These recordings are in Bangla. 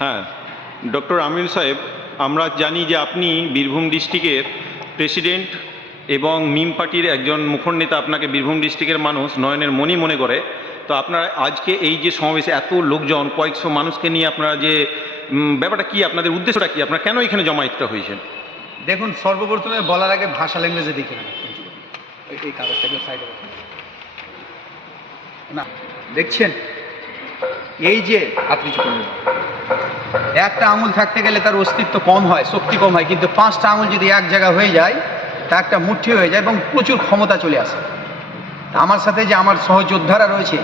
হ্যাঁ, ডক্টর আমিনুল সাহেব, আমরা জানি যে আপনি বীরভূম ডিস্ট্রিক্টের প্রেসিডেন্ট এবং মিম পার্টির একজন মুখর নেতা। আপনাকে বীরভূম ডিস্ট্রিক্টের মানুষ নয়নের মণি মনে করে। তো আপনারা আজকে এই যে সমাবেশে এত লোকজন, কয়েকশো মানুষকে নিয়ে আপনারা যে ব্যাপারটা কি, আপনাদের উদ্দেশ্যটা কি, আপনারা কেন এখানে জমায়েতটা হয়েছেন? দেখুন, সর্বপ্রথমে বলার আগে ভাষা ল্যাঙ্গুয়েজে দেখি না, এই কাগজটাকে সাইডে না দেখছেন, এই যে আপনি একটা আঙুল থাকতে গেলে তার অস্তিত্ব কম হয়, শক্তি কম হয়, কিন্তু 5টা আঙুল যদি এক জায়গা হয়ে যায় তা একটা মুঠি হয়ে যায় এবং প্রচুর ক্ষমতা চলে আসে। আমার সাথে যে আমার সহযোদ্ধারা রয়েছে,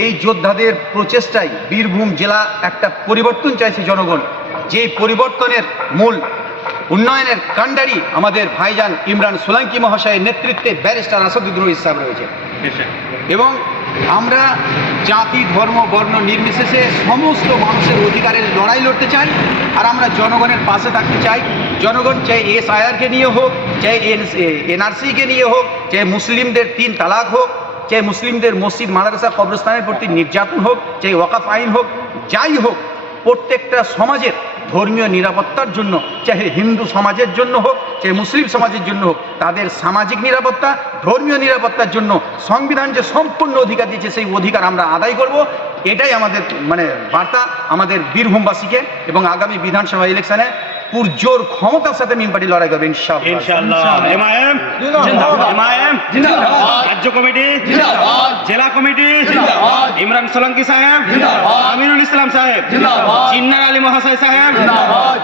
এই যোদ্ধাদের প্রচেষ্টায় বীরভূম জেলা একটা পরিবর্তন চাইছে জনগণ। যে পরিবর্তনের মূল উন্নয়নের কাণ্ডারি আমাদের ভাইজান ইমরান সোলাঙ্কি মহাশয়ের নেতৃত্বে ব্যারিস্টার আসাদুদ্দিন ইসলাম রয়েছে। এবং আমরা জাতি, ধর্ম, বর্ণ নির্বিশেষে সমস্ত মানুষের অধিকারের লড়াই লড়তে চাই, আর আমরা জনগণের পাশে থাকতে চাই। জনগণ চাই SIR-কে নিয়ে হোক, চাই NRC-কে নিয়ে হোক, চাই মুসলিমদের 3 তালাক হোক, চাই মুসলিমদের মসজিদ মাদ্রাসা কবরস্থানের প্রতি নির্যাতন হোক, চাই ওয়াকাফ আইন হোক, যাই হোক, প্রত্যেকটা সমাজের ধর্মীয় নিরাপত্তার জন্য, চাহে হিন্দু সমাজের জন্য হোক, চাহে মুসলিম সমাজের জন্য হোক, তাদের সামাজিক নিরাপত্তা, ধর্মীয় নিরাপত্তার জন্য সংবিধান যে সম্পূর্ণ অধিকার দিয়েছে, সেই অধিকার আমরা আদায় করব। এটাই আমাদের বার্তা আমাদের বীরভূমবাসীকে। এবং আগামী বিধানসভা ইলেকশনে পুরজোর ক্ষমতার সাথে মিম পার্টি লড়াই করবে ইনশাআল্লাহ। MIM জিন্দাবাদ, রাজ্য কমিটি জিন্দাবাদ, জেলা কমিটি জিন্দাবাদ, ইমরান সোলাঙ্কি সাহেব জিন্দাবাদ, আমিনুল ইসলাম সাহেব জিন্দাবাদ, জিন্নার আলী মহাশয় সাহেব জিন্দাবাদ।